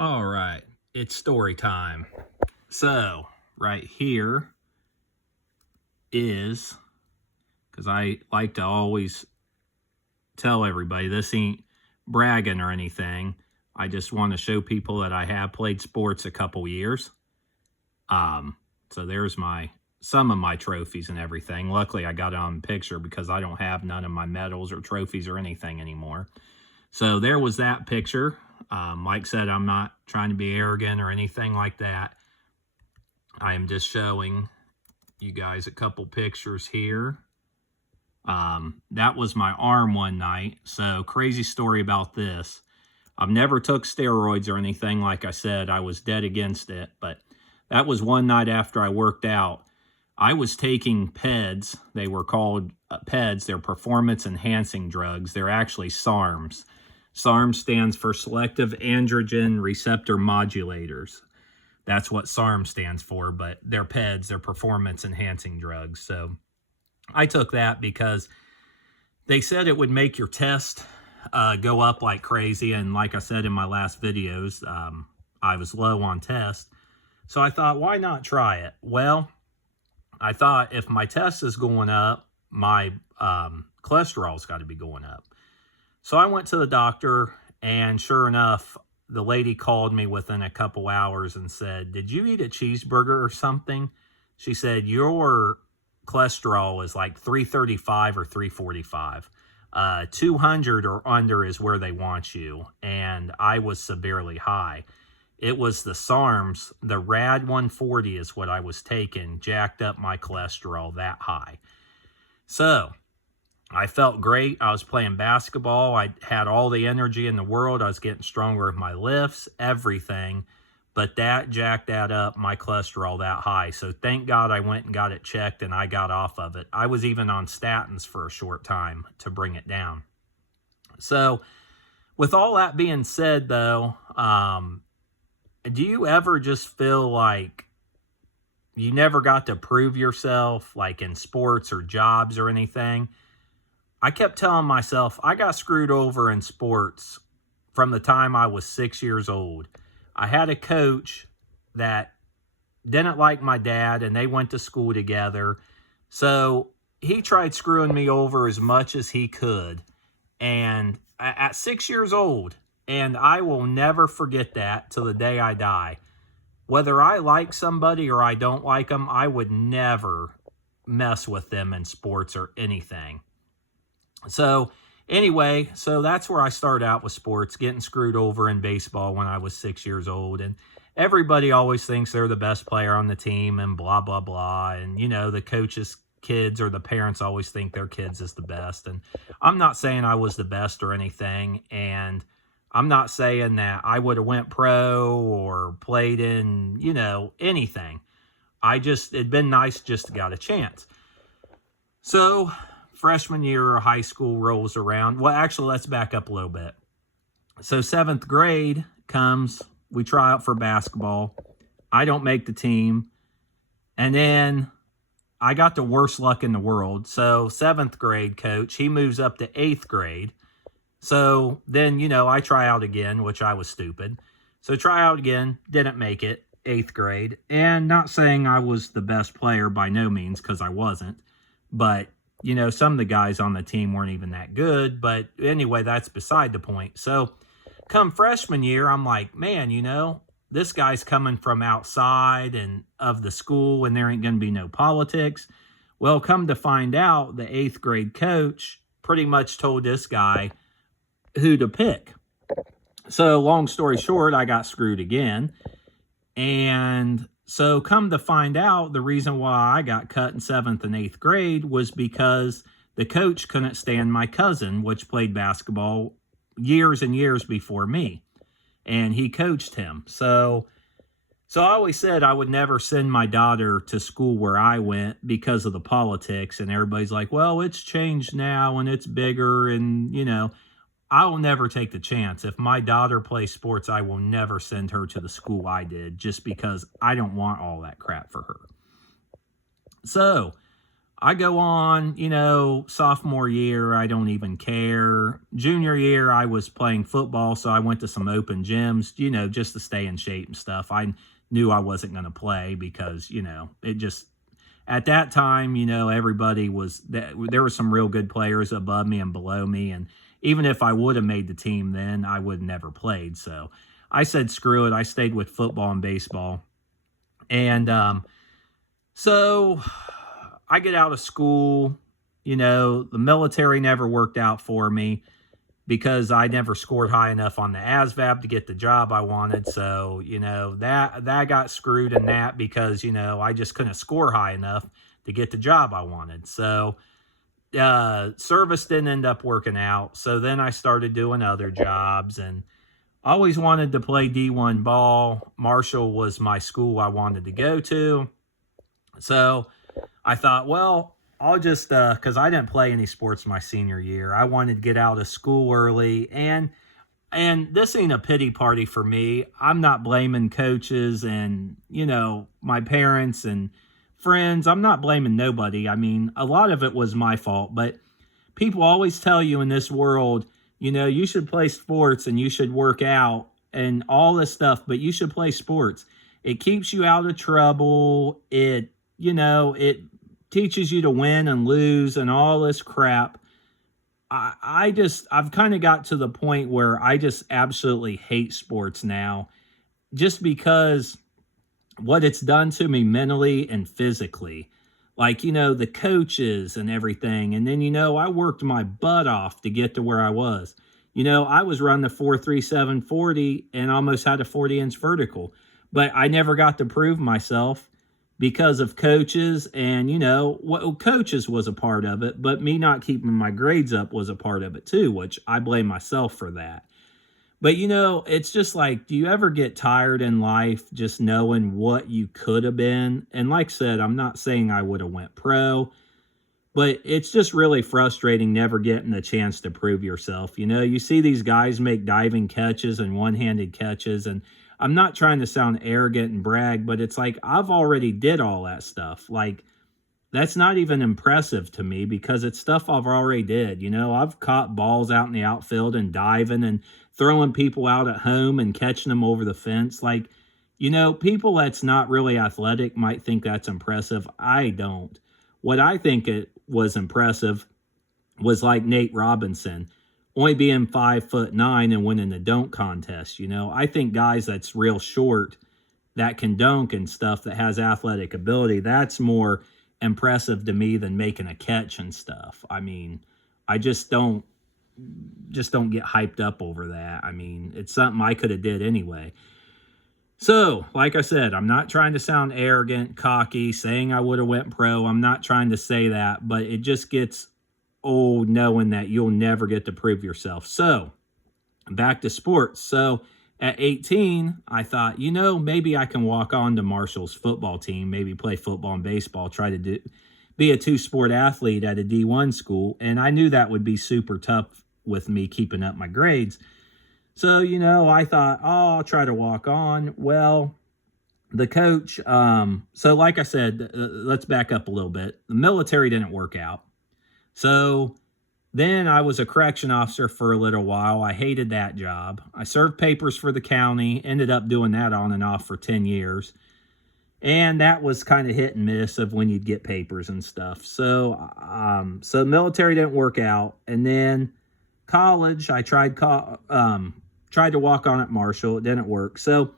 All right, it's story time. So, right here is, because I like to always tell everybody this ain't bragging or anything. I just want to show people that I have played sports a couple years. So there's some of my trophies and everything. Luckily, I got it on picture because I don't have none of my medals or trophies or anything anymore. So there was that picture. Like said, I'm not trying to be arrogant or anything like that. I am just showing you guys a couple pictures here. That was my arm one night. So crazy story about this. I've never took steroids or anything. Like I said, I was dead against it. But that was one night after I worked out. I was taking PEDs. They were called PEDs. They're performance enhancing drugs. They're actually SARMs. SARM stands for selective androgen receptor modulators. That's what SARM stands for, but they're PEDs. They're performance enhancing drugs. So I took that because they said it would make your test go up like crazy. And like I said in my last videos, I was low on test. So I thought, why not try it? Well, I thought if my test is going up, my cholesterol's got to be going up. So I went to the doctor, and sure enough, the lady called me within a couple hours and said, "Did you eat a cheeseburger or something?" She said, "Your cholesterol is like 335 or 345. 200 or under is where they want you." And I was severely high. It was the SARMs, the RAD 140 is what I was taking, jacked up my cholesterol that high. So I felt great. I was playing basketball. I had all the energy in the world. I was getting stronger with my lifts, everything. But that jacked that up, my cholesterol that high. So thank God I went and got it checked and I got off of it. I was even on statins for a short time to bring it down. So with all that being said, though, do you ever just feel like you never got to prove yourself, like in sports or jobs or anything? I kept telling myself I got screwed over in sports from the time I was 6 years old. I had a coach that didn't like my dad, and they went to school together. So he tried screwing me over as much as he could. And at 6 years old, and I will never forget that till the day I die. Whether I like somebody or I don't like them, I would never mess with them in sports or anything. So anyway, so that's where I started out with sports, getting screwed over in baseball when I was 6 years old. And everybody always thinks they're the best player on the team and blah, blah, blah. And, you know, the coaches' kids or the parents always think their kids is the best. And I'm not saying I was the best or anything. And I'm not saying that I would have went pro or played in, you know, anything. It'd been nice just to got a chance. So freshman year of high school rolls around. Well, actually, let's back up a little bit. So 7th grade comes, we try out for basketball. I don't make the team. And then I got the worst luck in the world. So 7th grade coach, he moves up to 8th grade. So then, you know, I try out again, which I was stupid. So try out again, didn't make it, 8th grade. And not saying I was the best player by no means, because I wasn't. But, you know, some of the guys on the team weren't even that good. But anyway, that's beside the point. So come freshman year, I'm like, man, you know, this guy's coming from outside and of the school, and there ain't going to be no politics. Well, come to find out, the 8th grade coach pretty much told this guy who to pick. So long story short, I got screwed again. And so come to find out, the reason why I got cut in 7th and 8th grade was because the coach couldn't stand my cousin, which played basketball years and years before me. And he coached him. So I always said I would never send my daughter to school where I went because of the politics. And everybody's like, well, it's changed now and it's bigger. And, you know, I will never take the chance. If my daughter plays sports, I will never send her to the school I did, just because I don't want all that crap for her. So I go on, sophomore year, I don't even care. Junior year, I was playing football, so I went to some open gyms, just to stay in shape and stuff. I knew I wasn't going to play because, it just, at that time, everybody was, there were some real good players above me and below me. And even if I would have made the team then, I would have never played. So I said, screw it. I stayed with football and baseball. And so I get out of school, the military never worked out for me because I never scored high enough on the ASVAB to get the job I wanted. So, that got screwed in that because, I just couldn't score high enough to get the job I wanted. So, service didn't end up working out. So then I started doing other jobs and always wanted to play D1 ball. Marshall was my school I wanted to go to. So I thought, well, I'll just, because I didn't play any sports my senior year. I wanted to get out of school early. And this ain't a pity party for me. I'm not blaming coaches and, my parents and friends. I'm not blaming nobody. I mean, a lot of it was my fault. But people always tell you in this world, you should play sports and you should work out and all this stuff, but you should play sports. It keeps you out of trouble. It teaches you to win and lose and all this crap. I've kind of got to the point where I just absolutely hate sports now just because what it's done to me mentally and physically. Like, the coaches and everything. And then, I worked my butt off to get to where I was. I was running the 4.37 40 and almost had a 40-inch vertical. But I never got to prove myself because of coaches. And, coaches was a part of it. But me not keeping my grades up was a part of it too, which I blame myself for that. But, it's just like, do you ever get tired in life just knowing what you could have been? And like I said, I'm not saying I would have went pro, but it's just really frustrating never getting the chance to prove yourself. You see these guys make diving catches and one-handed catches, and I'm not trying to sound arrogant and brag, but it's like I've already did all that stuff. Like, that's not even impressive to me because it's stuff I've already did. I've caught balls out in the outfield and diving and throwing people out at home and catching them over the fence. Like, people that's not really athletic might think that's impressive. I don't. What I think it was impressive was like Nate Robinson, only being 5'9" and winning the dunk contest. I think guys that's real short that can dunk and stuff that has athletic ability, that's more impressive to me than making a catch and stuff. I mean, I just don't get hyped up over that. I mean, it's something I could have did anyway. So, like I said, I'm not trying to sound arrogant, cocky, saying I would have went pro. I'm not trying to say that, but it just gets old knowing that you'll never get to prove yourself. So, back to sports. So, at 18, I thought, maybe I can walk on to Marshall's football team, maybe play football and baseball, try to be a two-sport athlete at a D1 school. And I knew that would be super tough with me keeping up my grades. So, I thought, I'll try to walk on. Well, the coach, so like I said, let's back up a little bit. The military didn't work out. So then I was a correction officer for a little while. I hated that job. I served papers for the county, ended up doing that on and off for 10 years. And that was kind of hit and miss of when you'd get papers and stuff. So military didn't work out. And then college, I tried to walk on at Marshall. It didn't work. So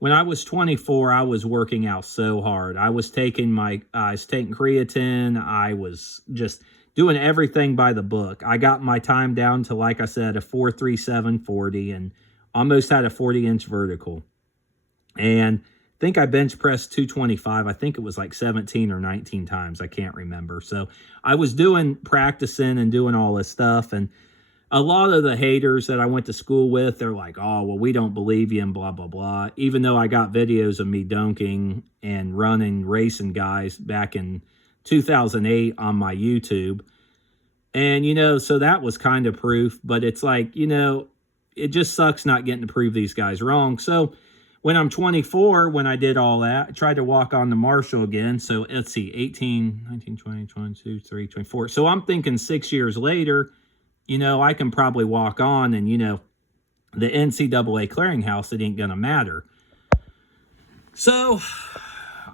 when I was 24, I was working out so hard. I was taking creatine. I was just doing everything by the book. I got my time down to, like I said, a 4.37 40 and almost had a 40-inch vertical. And I think I bench pressed 225. I think it was like 17 or 19 times. I can't remember. So I was practicing and doing all this stuff. And a lot of the haters that I went to school with, they're like, oh, well, we don't believe you and blah, blah, blah. Even though I got videos of me dunking and running, racing guys back in 2008 on my YouTube. And, so that was kind of proof. But it's like, it just sucks not getting to prove these guys wrong. So when I'm 24, when I did all that, I tried to walk on to Marshall again. So let's see, 18, 19, 20, 22, 23, 24. So I'm thinking 6 years later, I can probably walk on, and, the NCAA clearinghouse, it ain't going to matter. So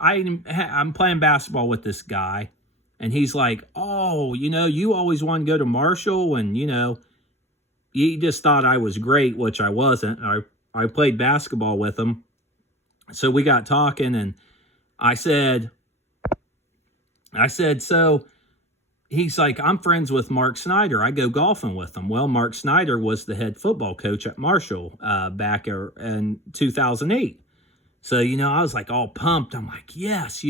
I'm playing basketball with this guy, and he's like, oh, you always want to go to Marshall, and, you just thought I was great, which I wasn't. I played basketball with him. So we got talking, and I said, so he's like, I'm friends with Mark Snyder. I go golfing with him. Well, Mark Snyder was the head football coach at Marshall back in 2008. So, I was like all pumped. I'm like, yes,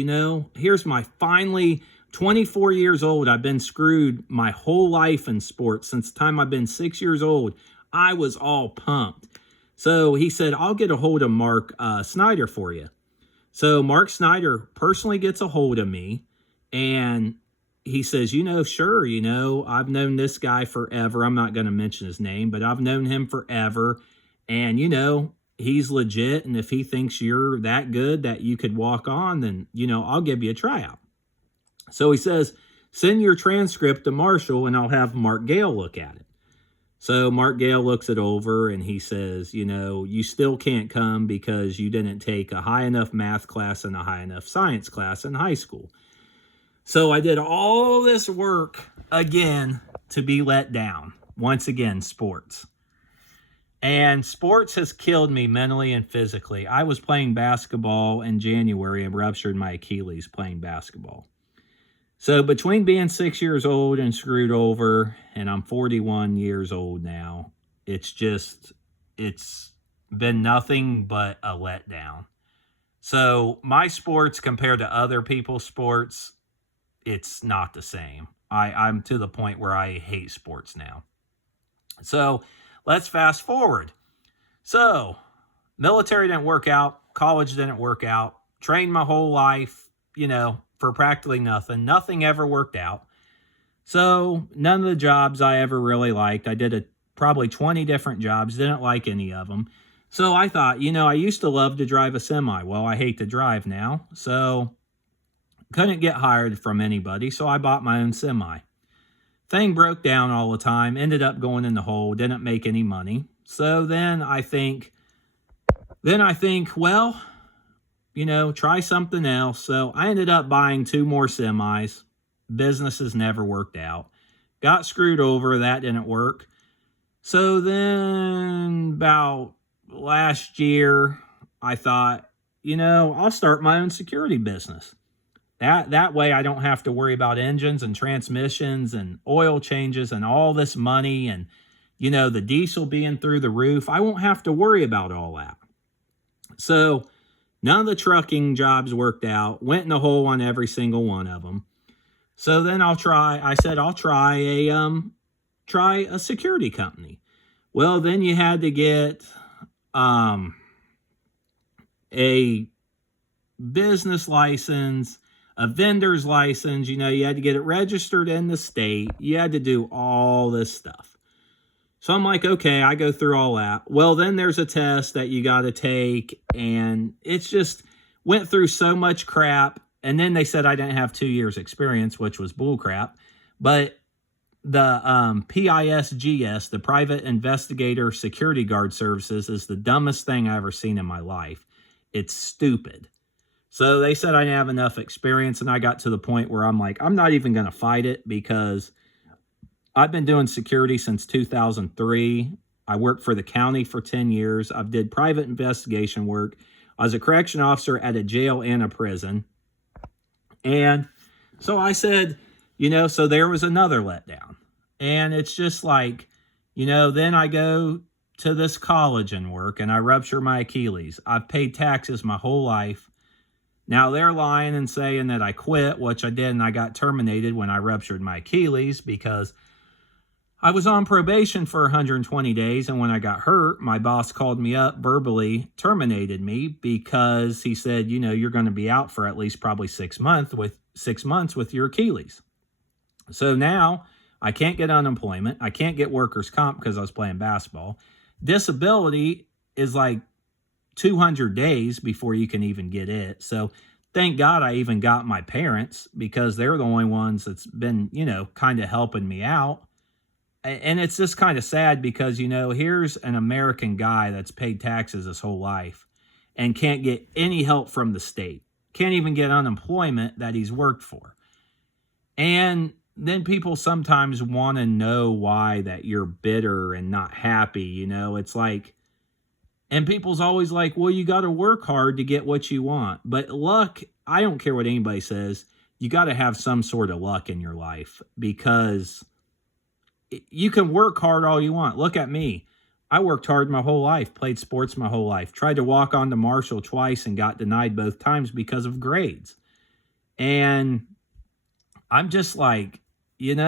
here's my finally 24 years old. I've been screwed my whole life in sports. Since the time I've been 6 years old, I was all pumped. So he said, I'll get a hold of Mark Snyder for you. So Mark Snyder personally gets a hold of me, and he says, sure, I've known this guy forever. I'm not going to mention his name, but I've known him forever. And, he's legit. And if he thinks you're that good that you could walk on, then, I'll give you a tryout. So he says, send your transcript to Marshall, and I'll have Mark Gale look at it. So Mark Gale looks it over, and he says, you still can't come because you didn't take a high enough math class and a high enough science class in high school. So I did all this work again to be let down. Once again, sports. And sports has killed me mentally and physically. I was playing basketball in January and ruptured my Achilles playing basketball. So between being 6 years old and screwed over, and I'm 41 years old now, it's been nothing but a letdown. So my sports compared to other people's sports, it's not the same. I'm to the point where I hate sports now. So let's fast forward. So military didn't work out. College didn't work out. Trained my whole life, for practically nothing. Nothing ever worked out. So none of the jobs I ever really liked. I did probably 20 different jobs. Didn't like any of them. So I thought, I used to love to drive a semi. Well, I hate to drive now. So couldn't get hired from anybody. So I bought my own semi. Thing broke down all the time. Ended up going in the hole. Didn't make any money. So then I think, well, try something else. So I ended up buying 2 more semis. Businesses never worked out. Got screwed over. That didn't work. So then about last year, I thought, I'll start my own security business. That way I don't have to worry about engines and transmissions and oil changes and all this money and, the diesel being through the roof. I won't have to worry about all that. So none of the trucking jobs worked out. Went in the hole on every single one of them. So then I'll try a security company. Well, then you had to get a business license, a vendor's license. You had to get it registered in the state. You had to do all this stuff. So I'm like, okay, I go through all that. Well, then there's a test that you got to take, and it's just went through so much crap. And then they said I didn't have 2 years experience, which was bull crap. But the PISGS, the Private Investigator Security Guard Services, is the dumbest thing I ever seen in my life. It's stupid. So they said I didn't have enough experience, and I got to the point where I'm like, I'm not even going to fight it because I've been doing security since 2003. I worked for the county for 10 years. I've did private investigation work. I was a correction officer at a jail and a prison. And so I said, so there was another letdown. And it's just like, then I go to this college and work, and I rupture my Achilles. I've paid taxes my whole life. Now they're lying and saying that I quit, which I did, and I got terminated when I ruptured my Achilles because I was on probation for 120 days, and when I got hurt, my boss called me up, verbally terminated me because he said, you're going to be out for at least probably 6 months with your Achilles. So now I can't get unemployment. I can't get workers' comp because I was playing basketball. Disability is like 200 days before you can even get it. So thank God I even got my parents, because they're the only ones that's been, kind of helping me out. And it's just kind of sad because, here's an American guy that's paid taxes his whole life and can't get any help from the state, can't even get unemployment that he's worked for. And then people sometimes want to know why that you're bitter and not happy. It's like, and people's always like, well, you got to work hard to get what you want. But luck, I don't care what anybody says, you got to have some sort of luck in your life, because you can work hard all you want. Look at me. I worked hard my whole life, played sports my whole life, tried to walk on to Marshall twice and got denied both times because of grades. And I'm just like, it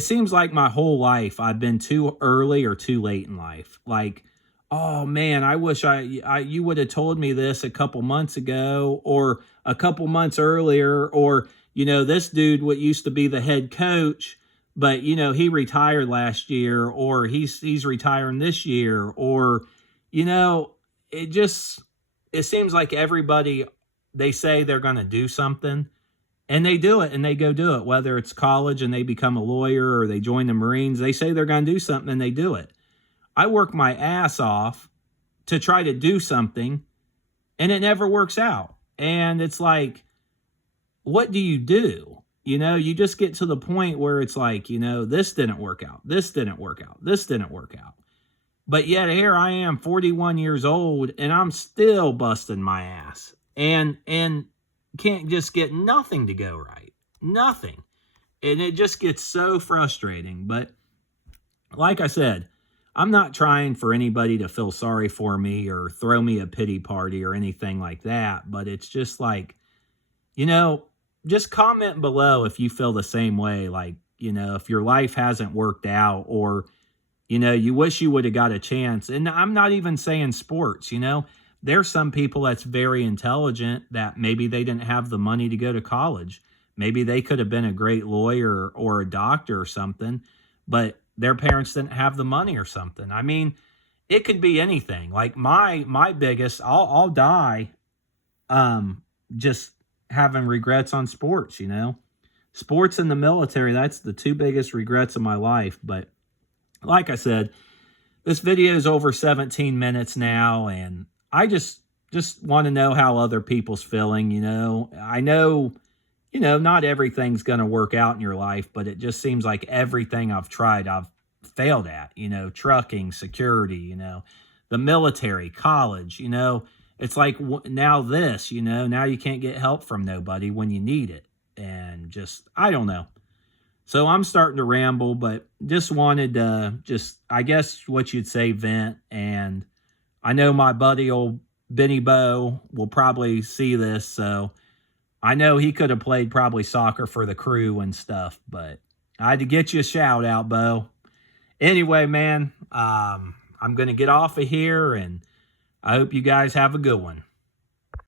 seems like my whole life I've been too early or too late in life. Like, oh man, I wish you would have told me this a couple months ago or a couple months earlier, or, this dude what used to be the head coach, but he retired last year, or he's retiring this year, or it seems like everybody, they say they're going to do something and they do it and they go do it, whether it's college and they become a lawyer or they join the Marines. They say they're going to do something and they do it. I work my ass off to try to do something and it never works out. And it's like, what do? You just get to the point where it's like, this didn't work out. This didn't work out. This didn't work out. But yet here I am, 41 years old, and I'm still busting my ass and can't just get nothing to go right. Nothing. And it just gets so frustrating. But like I said, I'm not trying for anybody to feel sorry for me or throw me a pity party or anything like that. But it's just like, just comment below if you feel the same way. Like, if your life hasn't worked out, or, you wish you would have got a chance. And I'm not even saying sports, there's some people that's very intelligent that maybe they didn't have the money to go to college. Maybe they could have been a great lawyer or a doctor or something, but their parents didn't have the money or something. I mean, it could be anything. Like my biggest, I'll die just having regrets on sports, sports and the military. That's the two biggest regrets of my life. But like I said, this video is over 17 minutes now, and I just want to know how other people's feeling. I know, not everything's going to work out in your life, but it just seems like everything I've tried, I've failed at, trucking, security, the military, college, it's like now this, now you can't get help from nobody when you need it. And just, I don't know. So I'm starting to ramble, but just wanted to I guess what you'd say, vent. And I know my buddy, old Benny Bo, will probably see this. So I know he could have played probably soccer for the crew and stuff, but I had to get you a shout out, Bo. Anyway, man, I'm going to get off of here, and I hope you guys have a good one.